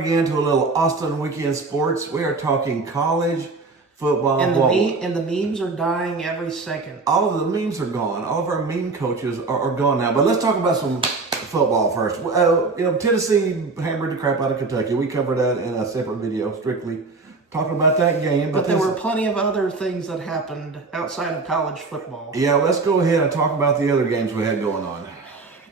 again to a little Austin weekend sports. We are talking college football. And the memes are dying every second. All of the memes are gone. All of our meme coaches are gone now. But let's talk about some football first. Tennessee hammered the crap out of Kentucky. We covered that in a separate video, strictly talking about that game. But there were plenty of other things that happened outside of college football. Yeah, let's go ahead and talk about the other games we had going on.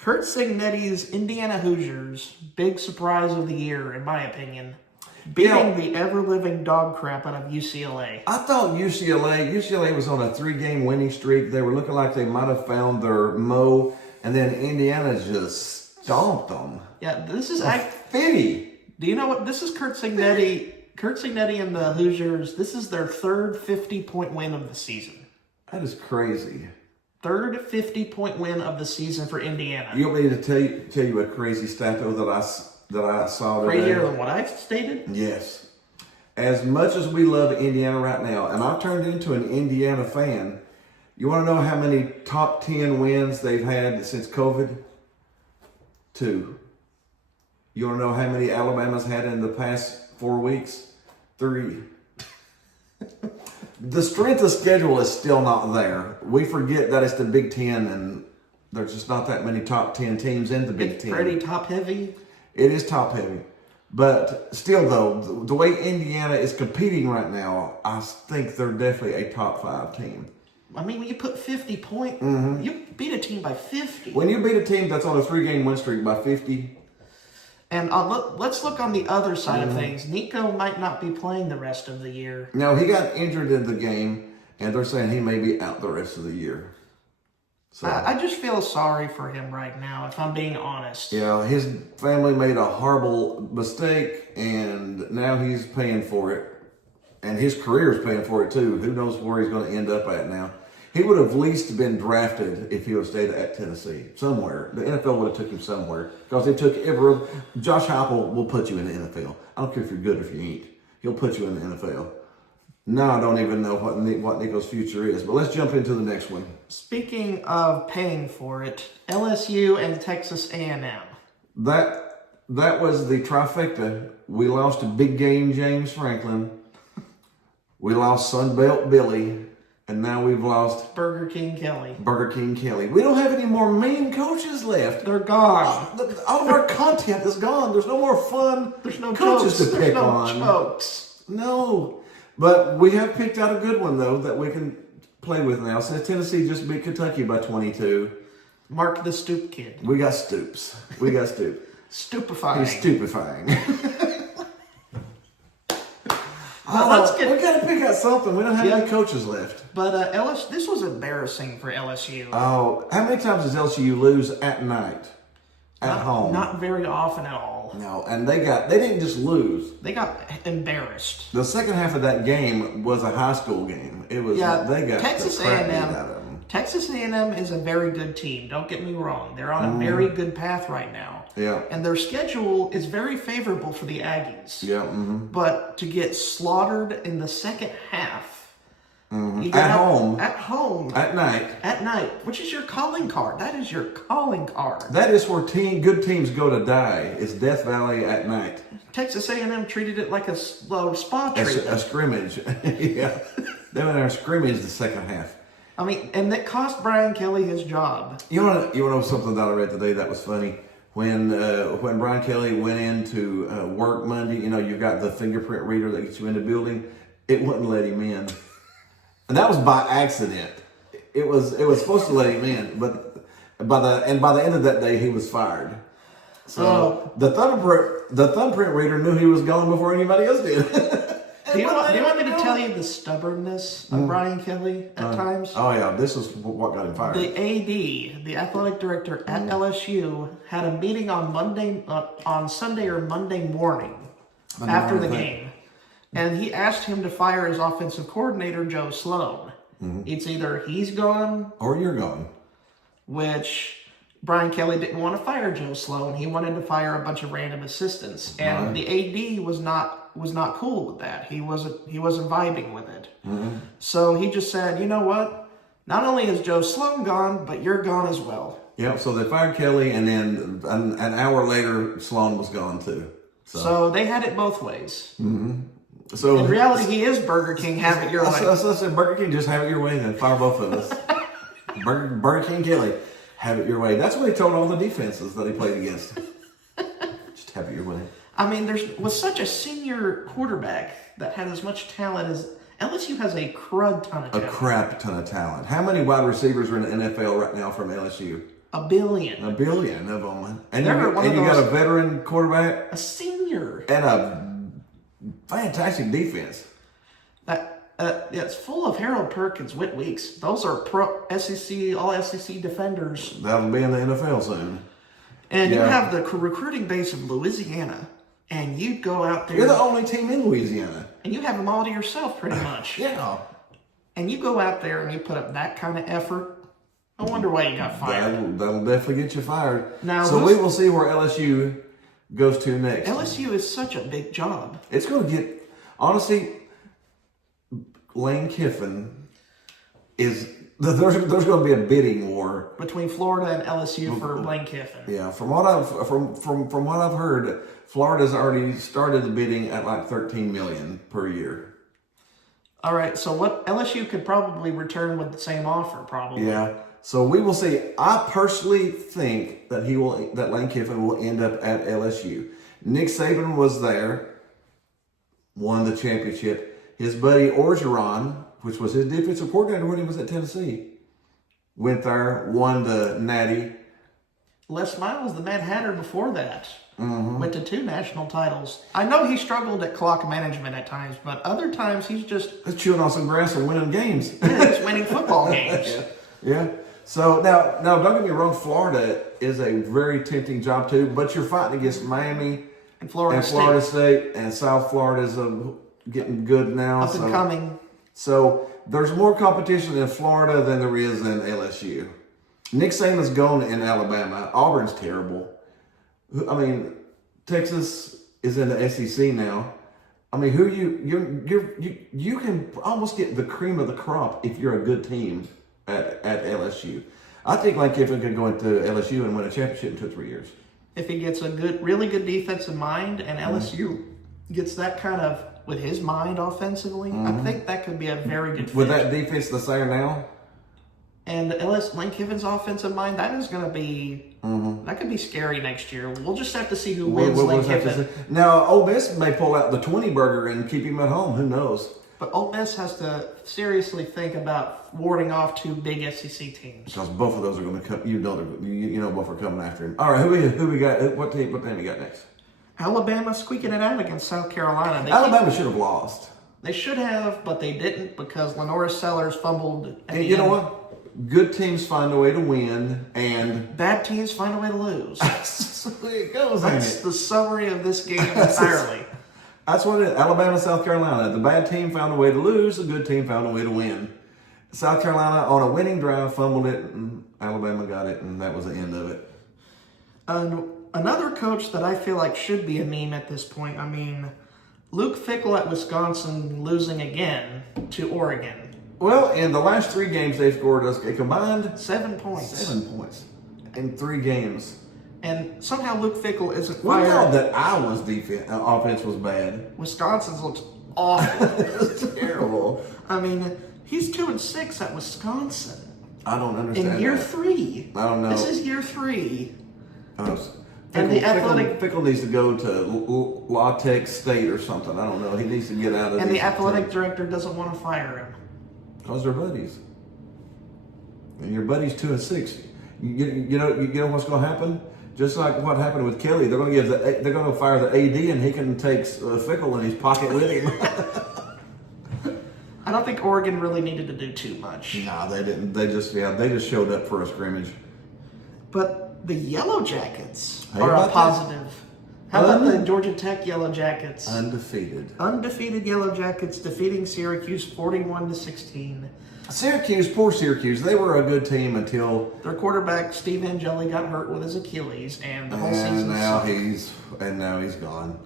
Curt Cignetti's Indiana Hoosiers, big surprise of the year, in my opinion, beating the ever-living dog crap out of UCLA. I thought UCLA was on a 3-game winning streak. They were looking like they might have found their mo, and then Indiana just stomped them. Yeah, this is... 50. Do you know what? This is Curt Cignetti. Curt Cignetti and the Hoosiers, this is their third 50-point win of the season. That is crazy. Third 50-point win of the season for Indiana. You want me to tell you a crazy stat, though, that I saw today? Crazier than what I've stated? Yes. As much as we love Indiana right now, and I've turned into an Indiana fan, you want to know how many top 10 wins they've had since COVID? 2. You want to know how many Alabama's had in the past 4 weeks? 3. The strength of schedule is still not there. We forget that it's the Big Ten, and there's just not that many top 10 teams in the Big Ten. It's pretty top-heavy. It is top-heavy. But still, though, the way Indiana is competing right now, I think they're definitely a top 5 team. I mean, when you put 50 points, you beat a team by 50. When you beat a team that's on a 3-game win streak by 50... And let's look on the other side of things. Nico might not be playing the rest of the year. No, he got injured in the game, and they're saying he may be out the rest of the year. So I just feel sorry for him right now, if I'm being honest. Yeah, his family made a horrible mistake, and now he's paying for it. And his career is paying for it, too. Who knows where he's going to end up at now. He would have at least been drafted if he would have stayed at Tennessee. Somewhere. The NFL would have took him somewhere. Because they took Josh Heupel will put you in the NFL. I don't care if you're good or if you ain't. He'll put you in the NFL. Now I don't even know what Nico's future is. But let's jump into the next one. Speaking of paying for it, LSU and Texas A&M. That was the trifecta. We lost a big game James Franklin. We lost Sunbelt Billy. And now we've lost Burger King Kelly. We don't have any more main coaches left. They're gone. All of our content is gone. There's no more fun. There's no coaches jokes. to pick There's no on. jokes. No. But we have picked out a good one, though, that we can play with now. Since Tennessee just beat Kentucky by 22. Mark the Stoop Kid. We got Stoops. Stupefying. He's stupefying. We got to pick out something. We don't have any coaches left. But this was embarrassing for LSU. Oh, how many times does LSU lose at night, at home? Not very often at all. No, and they didn't just lose. They got embarrassed. The second half of that game was a high school game. It was they got Texas the crap A&M. beat out of them. Texas A&M is a very good team. Don't get me wrong. They're on a very good path right now. Yeah. And their schedule is very favorable for the Aggies. Yeah. But to get slaughtered in the second half. At home. At night. Which is your calling card. That is your calling card. That is where good teams go to die. It's Death Valley at night. Texas A&M treated it like a spa treatment. A scrimmage. Yeah. They went there and scrimmaged the second half. I mean, and that cost Brian Kelly his job. You want to know something that I read today that was funny? When Brian Kelly went into work Monday, you've got the fingerprint reader that gets you in the building. It wouldn't let him in, and that was by accident. It was supposed to let him in, but by the end of that day, he was fired. So the thumbprint reader knew he was gone before anybody else did. Do you want me to tell you the stubbornness of Brian Kelly at times? Oh, yeah. This is what got him fired. The AD, the athletic director at LSU, had a meeting on Sunday or Monday morning after the game. And he asked him to fire his offensive coordinator, Joe Sloan. It's either he's gone or you're gone. Which Brian Kelly didn't want to fire Joe Sloan. He wanted to fire a bunch of random assistants. And the AD was not cool with that. He wasn't vibing with it. So he just said, you know what? Not only is Joe Sloan gone, but you're gone as well. Yep, so they fired Kelly, and then an hour later, Sloan was gone too. So they had it both ways. So in reality, he is Burger King. Have it your way. So I said, Burger King, just have it your way, and fire both of us. Burger King Kelly, have it your way. That's what he told all the defenses that he played against. Just have it your way. I mean, was such a senior quarterback that had as much talent as LSU has a crud ton of talent. A crap ton of talent. How many wide receivers are in the NFL right now from LSU? A billion. A billion of them. And They're you got a veteran quarterback. A senior. And a fantastic defense. It's full of Harold Perkins, Whit Weeks. Those are pro SEC, all SEC defenders. That'll be in the NFL soon. And you have the recruiting base of Louisiana. And you go out there. You're the only team in Louisiana. And you have them all to yourself, pretty much. Yeah. And you go out there and you put up that kind of effort. I wonder why you got fired. That'll definitely get you fired. Now, so we will see where LSU goes to next. LSU is such a big job. It's going to get, honestly, Lane Kiffin is, there's going to be a bidding war between Florida and LSU for Lane Kiffin. Yeah, from what I've heard, Florida's already started the bidding at like $13 million per year. All right, so what LSU could probably return with the same offer, probably. Yeah. So we will see. I personally think that Lane Kiffin will end up at LSU. Nick Saban was there, won the championship. His buddy Orgeron, which was his defensive coordinator when he was at Tennessee, went there, won the Natty. Les Miles, the Mad Hatter before that, went to 2 national titles. I know he struggled at clock management at times, but other times he's just chewing on some grass and winning games. Yeah, he's winning football games. Yeah. So now, don't get me wrong. Florida is a very tempting job too, but you're fighting against Miami and Florida State, and South Florida is getting good now. Up and coming. So there's more competition in Florida than there is in LSU. Nick Saban's gone in Alabama. Auburn's terrible. I mean, Texas is in the SEC now. I mean, you can almost get the cream of the crop if you're a good team at LSU. I think Lane Kiffin could go into LSU and win a championship in 2 or 3 years. If he gets a really good defensive mind and LSU gets that kind of with his mind offensively, I think that could be a very good fit. With that defense that's there now. And Lane Kiffin's offensive mind, that is going to be, that could be scary next year. We'll just have to see who wins Lane Kiffin. Now, Ole Miss may pull out the 20 burger and keep him at home. Who knows? But Ole Miss has to seriously think about warding off 2 big SEC teams. Because both of those are going to come. You know both are coming after him. All right, who we got? What team we got next? Alabama squeaking it out against South Carolina. Alabama should have lost. They should have, but they didn't because Lenora Sellers fumbled. You know what? Good teams find a way to win, and bad teams find a way to lose. That's the way it goes. That's the summary of this game entirely. That's what it is. Alabama, South Carolina. The bad team found a way to lose. The good team found a way to win. South Carolina, on a winning drive, fumbled it, and Alabama got it, and that was the end of it. Another coach that I feel like should be a meme at this point, I mean, Luke Fickell at Wisconsin losing again to Oregon. Well, in the last 3 games, they've scored a combined 7 points. 7 points in 3 games. And somehow Luke Fickell isn't We fired. thought that Iowa's offense was bad. Wisconsin's looks awful. It's terrible. I mean, he's 2-6 at Wisconsin. I don't understand. In year that. 3. I don't know. This is year 3. And the athletic Fickell needs to go to La Tech State or something. I don't know. He needs to get out of. And the athletic director doesn't want to fire him because they're buddies. And your buddy's 2-6. You know what's going to happen? Just like what happened with Kelly, they're going to fire the AD, and he can take Fickell in his pocket with him. I don't think Oregon really needed to do too much. No, they didn't. They just showed up for a scrimmage. But the Yellow Jackets are a positive. How about the Georgia Tech Yellow Jackets? Undefeated. Undefeated Yellow Jackets defeating Syracuse 41-16. Poor Syracuse. They were a good team until their quarterback Steve Angeli got hurt with his Achilles, and the whole season. Now he's gone.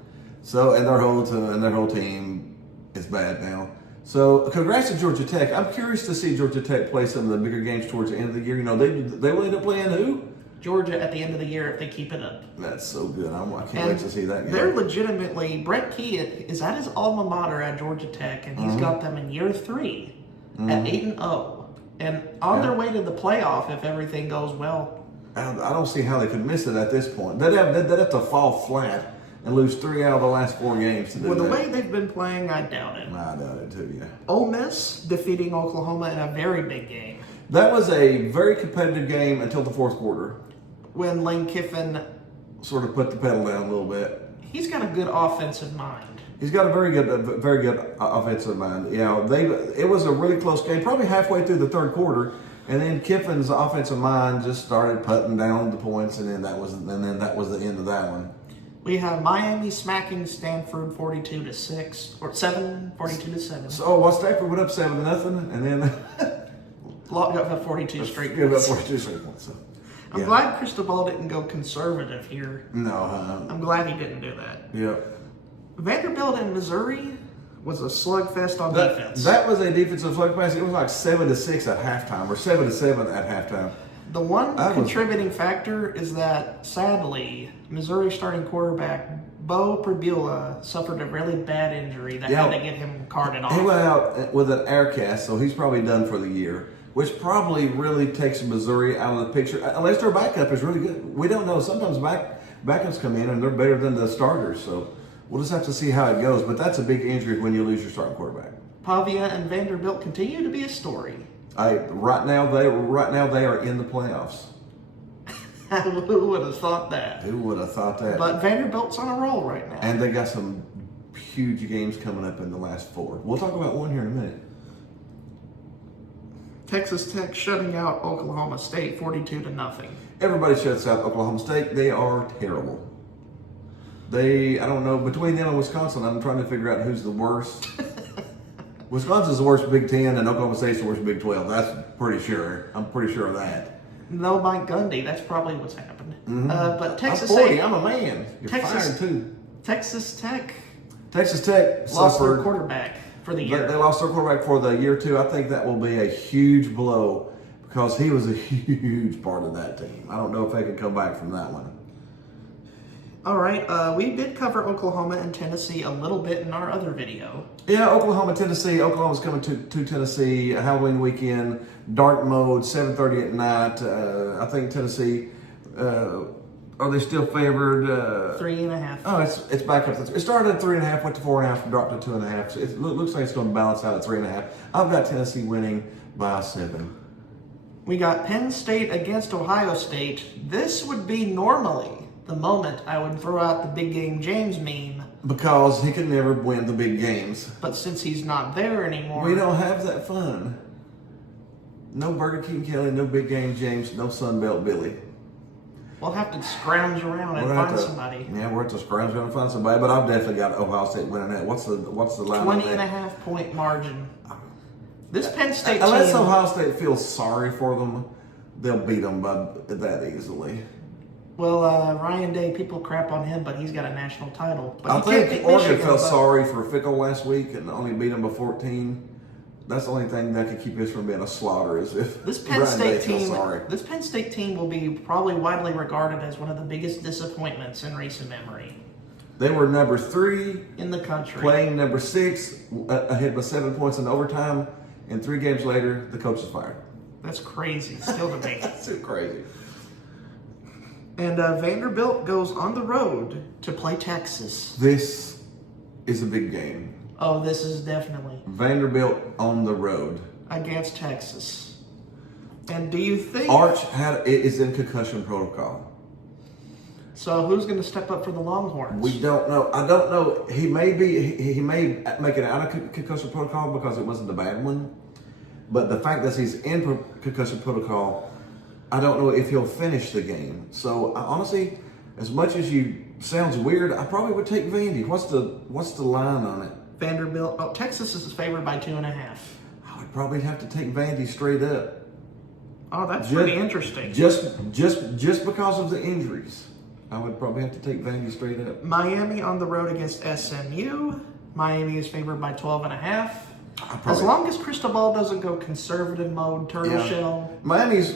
So their whole team is bad now. So congrats to Georgia Tech. I'm curious to see Georgia Tech play some of the bigger games towards the end of the year. You know, they will end up playing who? Georgia at the end of the year if they keep it up. That's so good. I can't wait to see that game. They're legitimately, Brent Key is at his alma mater at Georgia Tech, and he's got them in year 3 at 8-0, and on their way to the playoff if everything goes well. I don't see how they could miss it at this point. They'd have to fall flat and lose 3 out of the last 4 games to do With that. the way they've been playing, I doubt it. I doubt it too, yeah. Ole Miss defeating Oklahoma in a very big game. That was a very competitive game until the fourth quarter. When Lane Kiffin, Sort of put the pedal down a little bit. he's got a good offensive mind. He's got a very good offensive mind. Yeah, it was a really close game, probably halfway through the third quarter, and then Kiffin's offensive mind just started putting down the points, and then that was the end of that one. We have Miami smacking Stanford 42-6 or 42-7. So Stanford went up 7-0, and then Got 42 straight gave up points. 42 straight points. So, I'm glad Cristobal didn't go conservative here. No. I'm glad he didn't do that. Yep. Vanderbilt and Missouri was a slugfest on defense. That was a defensive slugfest. It was like 7-6 at halftime, or 7-7 at halftime. The one contributing factor is that, sadly, Missouri starting quarterback Bo Pribula suffered a really bad injury that had to get him carted off. He went out with an air cast, so he's probably done for the year, which probably really takes Missouri out of the picture, unless their backup is really good. We don't know. Sometimes backups come in and they're better than the starters, so we'll just have to see how it goes. But that's a big injury when you lose your starting quarterback. Pavia and Vanderbilt continue to be a story. Right now they are in the playoffs. Who would have thought that? Who would have thought that? But Vanderbilt's on a roll right now. And they got some huge games coming up in the last 4. We'll talk about one here in a minute. Texas Tech shutting out Oklahoma State 42-0. Everybody shuts out Oklahoma State. They are terrible. I don't know, between them and Wisconsin, I'm trying to figure out who's the worst. Wisconsin's the worst Big 10 and Oklahoma State's the worst Big 12. That's pretty sure. I'm pretty sure of that. No Mike Gundy. That's probably what's happened. But Texas I'm 40. Tech, I'm a man. You're fired too. Texas Tech lost lost their quarterback for the year. They lost their quarterback for the year 2. I think that will be a huge blow because he was a huge part of that team. I don't know if they can come back from that one. All right, we did cover Oklahoma and Tennessee a little bit in our other video. Yeah, Oklahoma, Tennessee. Oklahoma's coming to Tennessee Halloween weekend. Dark mode, 7:30 at night. I think Tennessee. Are they still favored? 3.5. Oh, it's back up. It started at 3.5, went to 4.5, dropped to 2.5. So it looks like it's going to balance out at 3.5. I've got Tennessee winning by 7. We got Penn State against Ohio State. This would be normally the moment I would throw out the Big Game James meme. Because he can never win the big games. But since he's not there anymore... We don't have that fun. No Burger King Kelly, no Big Game James, no Sunbelt Billy. We'll have to scrounge around and find somebody. Yeah, we'll have to scrounge around and find somebody, but I've definitely got Ohio State winning that. What's the line? 20.5 point margin. This Penn State team... Unless Ohio State feels sorry for them, they'll beat them by that easily. Well, Ryan Day, people crap on him, but he's got a national title. But I think Oregon felt sorry for Fickle last week and only beat them by 14. That's the only thing that could keep this from being a slaughter is if this Penn State team will be probably widely regarded as one of the biggest disappointments in recent memory. They were number 3 in the country, playing number 6, ahead by 7 points in overtime, and 3 games later, the coach is fired. That's crazy, still to me. That's so crazy. And Vanderbilt goes on the road to play Texas. This is a big game. Oh, this is definitely. Vanderbilt on the road. Against Texas. And do you think... Arch is in concussion protocol. So who's going to step up for the Longhorns? We don't know. I don't know. He may make it out of concussion protocol because it wasn't a bad one. But the fact that he's in concussion protocol, I don't know if he'll finish the game. So honestly, as much as you sounds weird, I probably would take Vandy. What's the line on it? Vanderbilt. Oh, Texas is favored by 2.5. I would probably have to take Vandy straight up. Oh, that's pretty interesting. Just because of the injuries, I would probably have to take Vandy straight up. Miami on the road against SMU. Miami is favored by 12.5. As long as Cristobal doesn't go conservative mode, turtle shell. Miami's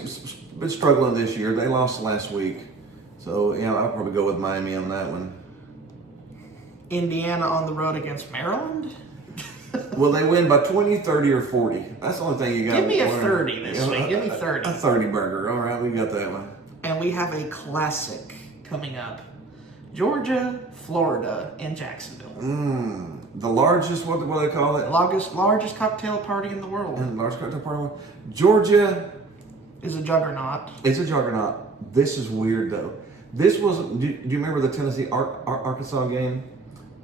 been struggling this year. They lost last week. So, I'll probably go with Miami on that one. Indiana on the road against Maryland? Will they win by 20, 30, or 40? That's the only thing you got. Give me a 30 this week. Give me 30. A 30 burger. All right, we got that one. And we have a classic coming up. Georgia, Florida, and Jacksonville. The largest, what do they call it? Largest cocktail party in the world. And largest cocktail party. Georgia is a juggernaut. It's a juggernaut. This is weird though. This was. Do you remember the Tennessee Arkansas game?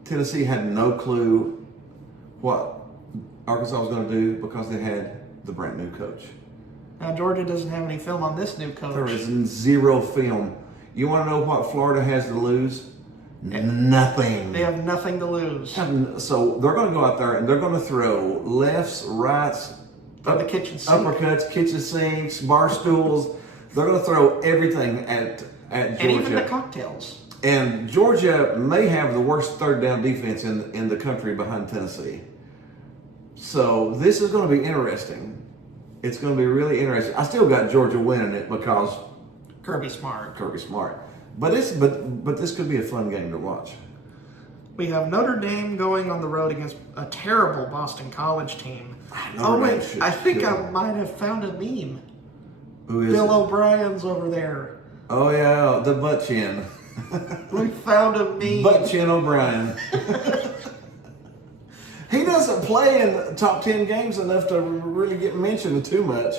Tennessee had no clue what Arkansas was going to do because they had the brand new coach. Now Georgia doesn't have any film on this new coach. There is zero film. You want to know what Florida has to lose? Nothing. They have nothing to lose. So they're going to go out there and they're going to throw lefts, rights, the kitchen sink. uppercuts, kitchen sinks, bar stools. They're going to throw everything at Georgia. And even the cocktails. And Georgia may have the worst third down defense in the country behind Tennessee. So this is going to be interesting. It's going to be really interesting. I still got Georgia winning it because Kirby Smart. But this could be a fun game to watch. We have Notre Dame going on the road against a terrible Boston College team. I think I might have found a meme. Who is Bill it? O'Brien's over there. Oh yeah, the butt chin. We found a meme. Butt chin O'Brien. He doesn't play in top 10 games enough to really get mentioned too much.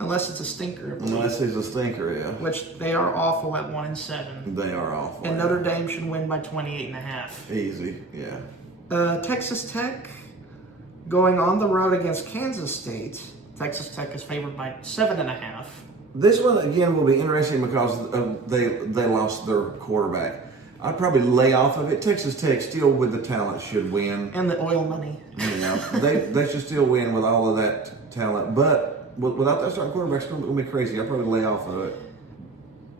Unless it's a stinker. Unless he's a stinker, yeah. Which they are awful at 1-7. They are awful. And Notre Dame should win by 28.5. Easy, yeah. Texas Tech going on the road against Kansas State. Texas Tech is favored by 7.5. This one again will be interesting because they lost their quarterback. I'd probably lay off of it. Texas Tech still with the talent should win. And the oil money. They should still win with all of that talent. But without that starting quarterback, it's going to be crazy. I'd probably lay off of it.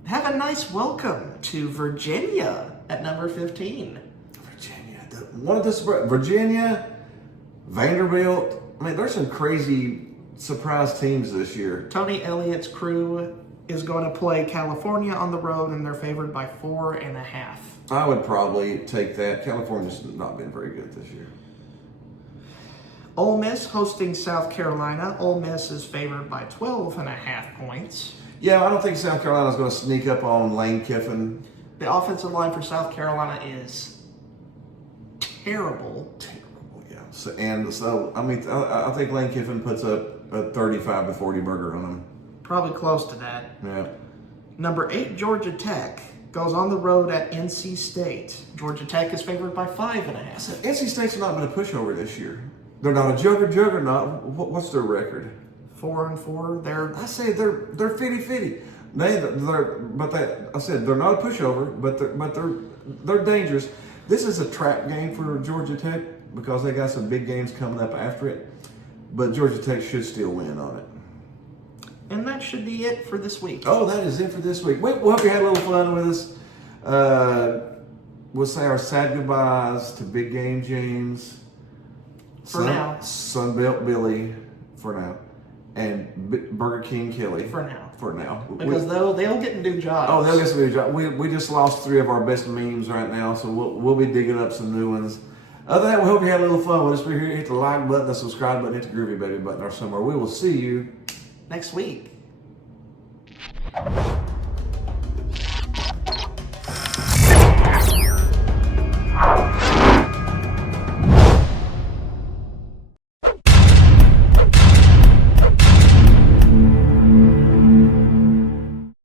Have a nice welcome to Virginia at number 15. Virginia, Vanderbilt. I mean, there's some crazy surprise teams this year. Tony Elliott's crew is going to play California on the road, and they're favored by 4.5. I would probably take that. California's not been very good this year. Ole Miss hosting South Carolina. Ole Miss is favored by 12.5 points. Yeah, I don't think South Carolina's going to sneak up on Lane Kiffin. The offensive line for South Carolina is terrible. Yeah. So I think Lane Kiffin puts up a 35 to 40 burger on him. Probably close to that. Yeah. Number 8, Georgia Tech goes on the road at NC State. Georgia Tech is favored by 5.5. NC State's not been a pushover this year. They're not a juggernaut. What's their record? 4-4. I say they're 50-50. I said they're not a pushover, but they're dangerous. This is a trap game for Georgia Tech because they got some big games coming up after it. But Georgia Tech should still win on it. And that should be it for this week. Oh, that is it for this week. We hope you had a little fun with us. We'll say our sad goodbyes to Big Game James. For now. Sunbelt Billy, for now. And Burger King Kelly. For now. Because they'll get new jobs. Oh, they'll get some new jobs. We just lost 3 of our best memes right now, so we'll be digging up some new ones. Other than that, we hope you had a little fun with us. We're here. Hit the like button, the subscribe button, hit the groovy baby button or somewhere. We will see you next week.